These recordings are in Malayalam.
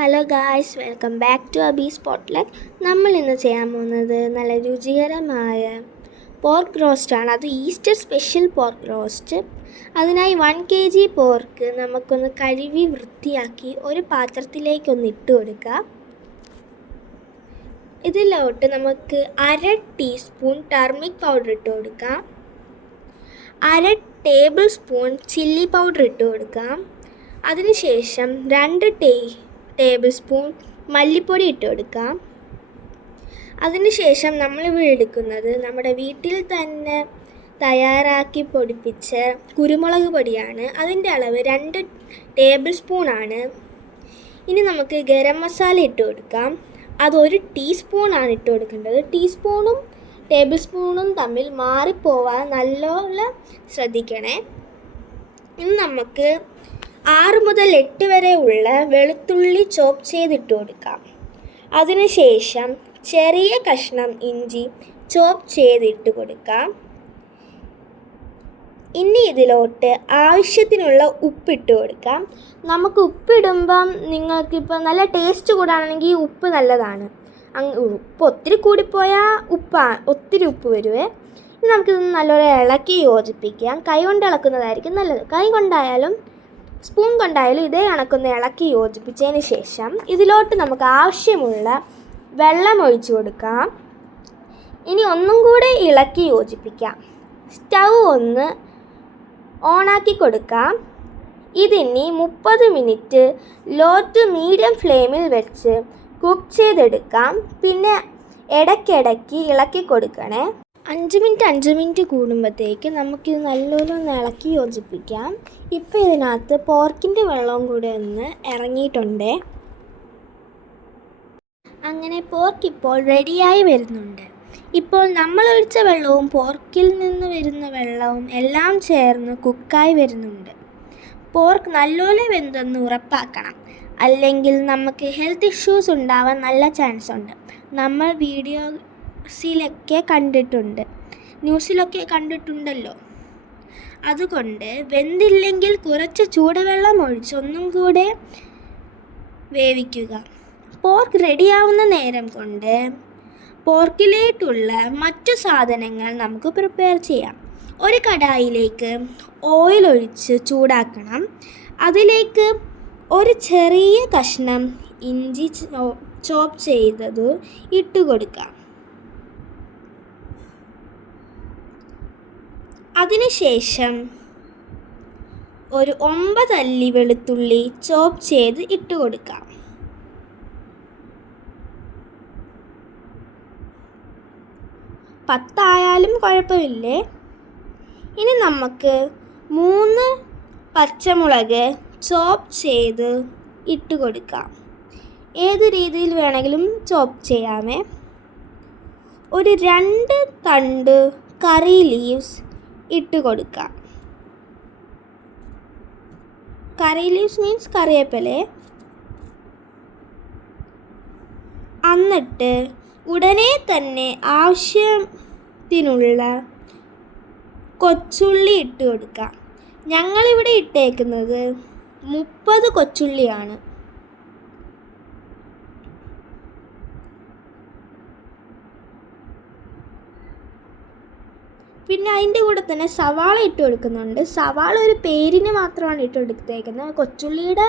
Hello guys, welcome back to Abi spotlight. നമ്മൾ ഇന്ന് ചെയ്യാൻ പോകുന്നത് നല്ല രുചികരമായ പോർക്ക് റോസ്റ്റാണ്. അത് ഈസ്റ്റർ സ്പെഷ്യൽ പോർക്ക് റോസ്റ്റ്. അതിനായി 1 kg പോർക്ക് നമുക്കൊന്ന് കഴുകി വൃത്തിയാക്കി ഒരു പാത്രത്തിലേക്കൊന്ന് ഇട്ട് കൊടുക്കുക. ഇതിലോട്ട് നമുക്ക് 1/2 ടീസ്പൂൺ ടർമിക് പൗഡർ ഇട്ട് കൊടുക്കാം, 1/2 ടേബിൾ സ്പൂൺ ചില്ലി പൗഡർ ഇട്ട് കൊടുക്കാം. അതിനുശേഷം 2 ടേബിൾ സ്പൂൺ മല്ലിപ്പൊടി ഇട്ട് കൊടുക്കാം. അതിനുശേഷം നമ്മളിവിടെ എടുക്കുന്നത് നമ്മുടെ വീട്ടിൽ തന്നെ തയ്യാറാക്കി പൊടിപ്പിച്ച കുരുമുളക് പൊടിയാണ്. അതിൻ്റെ അളവ് 2 ടേബിൾ സ്പൂണാണ്. ഇനി നമുക്ക് ഗരം മസാല ഇട്ട് കൊടുക്കാം. അത് 1 ടീസ്പൂണാണ് ഇട്ട് കൊടുക്കേണ്ടത്. ടീസ്പൂണും ടേബിൾ സ്പൂണും തമ്മിൽ മാറിപ്പോവാൻ നല്ലോണം ശ്രദ്ധിക്കണേ. ഇനി നമുക്ക് 6 മുതൽ 8 വരെ ഉള്ള വെളുത്തുള്ളി ചോപ്പ് ചെയ്തിട്ട് കൊടുക്കാം. അതിനുശേഷം ചെറിയ കഷ്ണം ഇഞ്ചി ചോപ്പ് ചെയ്തിട്ട് കൊടുക്കാം. ഇനി ഇതിലോട്ട് ആവശ്യത്തിനുള്ള ഉപ്പിട്ട് കൊടുക്കാം. നമുക്ക് ഉപ്പിടുമ്പം നിങ്ങൾക്കിപ്പോൾ നല്ല ടേസ്റ്റ് കൂടാണെങ്കിൽ ഉപ്പ് നല്ലതാണ്. ഉപ്പ് ഒത്തിരി കൂടിപ്പോയാൽ ഒത്തിരി ഉപ്പ് വരുവേ. ഇനി നമുക്കിതൊന്ന് നല്ലോണം ഇളക്കി യോജിപ്പിക്കാം. കൈ കൊണ്ട് ഇളക്കുന്നതായിരിക്കും നല്ലത്. കൈ കൊണ്ടായാലും സ്പൂൺ കൊണ്ടായാലും ഇതേ കണക്കൊന്ന് ഇളക്കി യോജിപ്പിച്ചതിന് ശേഷം ഇതിലോട്ട് നമുക്ക് ആവശ്യമുള്ള വെള്ളം ഒഴിച്ചു കൊടുക്കാം. ഇനി ഒന്നും കൂടെ ഇളക്കി യോജിപ്പിക്കാം. സ്റ്റൗ ഒന്ന് ഓണാക്കി കൊടുക്കാം. ഇതിനി 30 മിനിറ്റ് ലോ ടു മീഡിയം ഫ്ലെയിമിൽ വെച്ച് കുക്ക് ചെയ്തെടുക്കാം. പിന്നെ ഇടയ്ക്കിടയ്ക്ക് ഇളക്കി കൊടുക്കണേ. 5 മിനിറ്റ് കൂടുമ്പോഴത്തേക്ക് നമുക്കിത് നല്ലോണം ഒന്ന് ഇളക്കി യോജിപ്പിക്കാം. ഇപ്പോൾ ഇതിനകത്ത് പോർക്കിൻ്റെ വെള്ളവും കൂടെ ഒന്ന് ഇറങ്ങിയിട്ടുണ്ട്. അങ്ങനെ പോർക്ക് ഇപ്പോൾ റെഡിയായി വരുന്നുണ്ട്. ഇപ്പോൾ നമ്മൾ ഒഴിച്ച വെള്ളവും പോർക്കിൽ നിന്ന് വരുന്ന വെള്ളവും എല്ലാം ചേർന്ന് കുക്കായി വരുന്നുണ്ട്. പോർക്ക് നല്ലോണം വെന്തെന്ന് ഉറപ്പാക്കണം, അല്ലെങ്കിൽ നമുക്ക് ഹെൽത്ത് ഇഷ്യൂസ് ഉണ്ടാവാൻ നല്ല ചാൻസ് ഉണ്ട്. നമ്മൾ വീഡിയോസിലൊക്കെ കണ്ടിട്ടുണ്ട്, ന്യൂസിലൊക്കെ കണ്ടിട്ടുണ്ടല്ലോ. അതുകൊണ്ട് വെന്തില്ലെങ്കിൽ കുറച്ച് ചൂടുവെള്ളം ഒഴിച്ച് ഒന്നും കൂടെ വേവിക്കുക. പോർക്ക് റെഡിയാവുന്ന നേരം കൊണ്ട് പോർക്കിലേക്കുള്ള മറ്റു സാധനങ്ങൾ നമുക്ക് പ്രിപ്പയർ ചെയ്യാം. ഒരു കടായിലേക്ക് ഓയിൽ ഒഴിച്ച് ചൂടാക്കണം. അതിലേക്ക് ഒരു ചെറിയ കഷ്ണം ഇഞ്ചി ചോപ്പ് ചെയ്തത് ഇട്ട് കൊടുക്കാം. അതിനുശേഷം ഒരു 9 അല്ലി വെളുത്തുള്ളി ചോപ്പ് ചെയ്ത് ഇട്ട് കൊടുക്കാം. പത്തായാലും കുഴപ്പമില്ലേ. ഇനി നമുക്ക് 3 പച്ചമുളക് ചോപ്പ് ചെയ്ത് ഇട്ട് കൊടുക്കാം. ഏത് രീതിയിൽ വേണമെങ്കിലും ചോപ്പ് ചെയ്യാമേ. ഒരു 2 തണ്ട് കറി ലീവ്സ് ഇട്ട് കൊടുക്കാം. കറി ലീവ്സ് മീൻസ് കറിവേപ്പില. എന്നിട്ട് ഉടനെ തന്നെ ആവശ്യത്തിനുള്ള കൊച്ചുള്ളി ഇട്ട് കൊടുക്കാം. ഞങ്ങളിവിടെ ഇട്ടേക്കുന്നത് 30 കൊച്ചുള്ളിയാണ്. പിന്നെ അതിൻ്റെ കൂടെ തന്നെ സവാള ഇട്ട് കൊടുക്കുന്നുണ്ട്. സവാള ഒരു പേരിന് മാത്രമാണ് ഇട്ട് കൊടുത്തേക്കുന്നത്. കൊച്ചുള്ളിയുടെ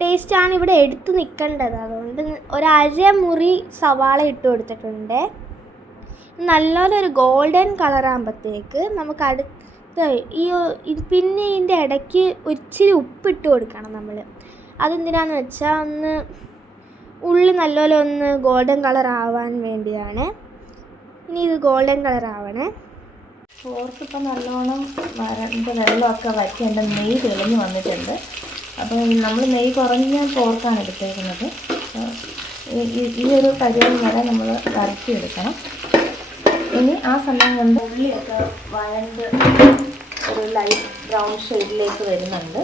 ടേസ്റ്റാണ് ഇവിടെ എടുത്ത് നിൽക്കേണ്ടത്. അതുകൊണ്ട് ഒരു 1/2 മുറി സവാള ഇട്ട് കൊടുത്തിട്ടുണ്ട്. നല്ലൊരു ഗോൾഡൻ കളറാകുമ്പോഴത്തേക്ക് നമുക്ക് പിന്നെ ഇതിൻ്റെ ഇടയ്ക്ക് ഇച്ചിരി ഉപ്പിട്ട് കൊടുക്കണം നമ്മൾ. അതെന്തിനാന്ന് വെച്ചാൽ ഒന്ന് ഉള്ളി നല്ലപോലെ ഒന്ന് ഗോൾഡൻ കളർ ആവാൻ വേണ്ടിയാണ്. ഇനി ഇത് ഗോൾഡൻ കളർ ആവണേ. പോർക്ക് ഇപ്പം നല്ലോണം വരണ്ട വെള്ളമൊക്കെ വറ്റി എൻ്റെ നെയ്യ് തെളിഞ്ഞ് വന്നിട്ടുണ്ട്. അപ്പോൾ നമ്മൾ നെയ്യ് കുറഞ്ഞ പോർക്കാണ് എടുത്തേക്കുന്നത്. ഈ ഒരു പരുവം വരെ നമ്മൾ വരട്ടിയെടുക്കണം. ഇനി ആ സമയം കൊണ്ട് ഉള്ളിയൊക്കെ വഴണ്ട് ഒരു ലൈറ്റ് ബ്രൗൺ ഷെയ്ഡിലേക്ക് വരുന്നുണ്ട്.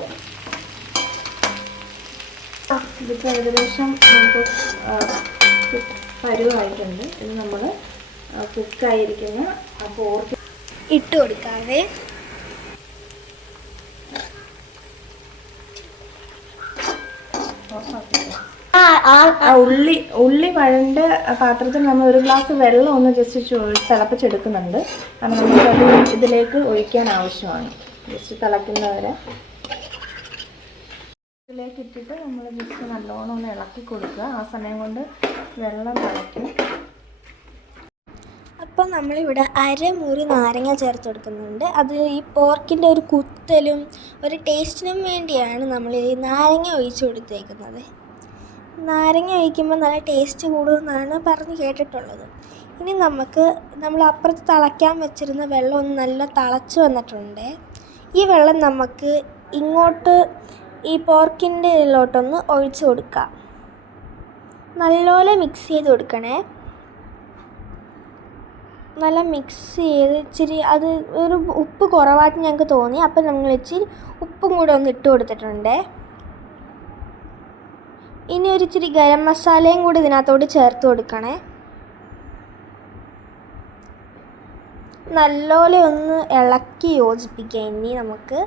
ഇതിപ്പോൾ ഏകദേശം നമുക്ക് പരുവായിട്ടുണ്ട്. ഇത് നമ്മൾ കുക്കായിരിക്കുന്ന ആ പോർക്ക് ഇട്ട് കൊടുക്കാവേ. ഉള്ളി വഴണ്ട പാത്രത്തിൽ നമ്മൾ ഒരു ഗ്ലാസ് വെള്ളം ഒന്ന് ജസ്റ്റ് തിളപ്പിച്ചെടുക്കുന്നുണ്ട്. കാരണം നമുക്കത് ഇതിലേക്ക് ഒഴിക്കാൻ ആവശ്യമാണ്. ജസ്റ്റ് തിളയ്ക്കുന്നവരെ ഇതിലേക്ക് ഇട്ടിട്ട് നമ്മൾ ജസ്റ്റ് നല്ലോണം ഒന്ന് ഇളക്കി കൊടുക്കുക. ആ സമയം കൊണ്ട് വെള്ളം തിളയ്ക്കും. അപ്പം നമ്മളിവിടെ അരമുറി നാരങ്ങ ചേർത്ത് കൊടുക്കുന്നുണ്ട്. അത് ഈ പോർക്കിൻ്റെ ഒരു കുത്തലും ഒരു ടേസ്റ്റിനും വേണ്ടിയാണ് നമ്മൾ ഈ നാരങ്ങ ഒഴിച്ച് കൊടുത്തേക്കുന്നത്. നാരങ്ങ ഒഴിക്കുമ്പോൾ നല്ല ടേസ്റ്റ് കൂടുമെന്നാണ് പറഞ്ഞ് കേട്ടിട്ടുള്ളത്. ഇനി നമ്മൾ അപ്പുറത്ത് തിളയ്ക്കാൻ വെച്ചിരുന്ന വെള്ളം ഒന്ന് നല്ല തിളച്ച് വന്നിട്ടുണ്ട്. ഈ വെള്ളം നമുക്ക് ഇങ്ങോട്ട് ഈ പോർക്കിൻ്റെ ഇതിലോട്ടൊന്ന് ഒഴിച്ച് കൊടുക്കാം. നല്ലപോലെ മിക്സ് ചെയ്ത് കൊടുക്കണേ. നല്ല മിക്സ് ചെയ്ത് ഇച്ചിരി അത് ഒരു ഉപ്പ് കുറവായിട്ട് ഞങ്ങൾക്ക് തോന്നി. അപ്പം നമ്മൾ ഇച്ചിരി ഉപ്പും കൂടെ ഒന്ന് ഇട്ട് കൊടുത്തിട്ടുണ്ട്. ഇനി ഒരു ഇച്ചിരി ഗരം മസാലയും കൂടി ഇതിനകത്തോട്ട് ചേർത്ത് കൊടുക്കണേ. നല്ലപോലെ ഒന്ന് ഇളക്കി യോജിപ്പിക്കാം. ഇനി നമുക്ക്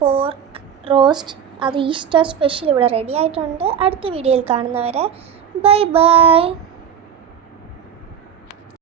പോർക്ക് റോസ്റ്റ് അത് ഈസ്റ്റർ സ്പെഷ്യൽ ഇവിടെ റെഡി ആയിട്ടുണ്ട്. അടുത്ത വീഡിയോയിൽ കാണുന്നവരെ ബൈ ബൈ.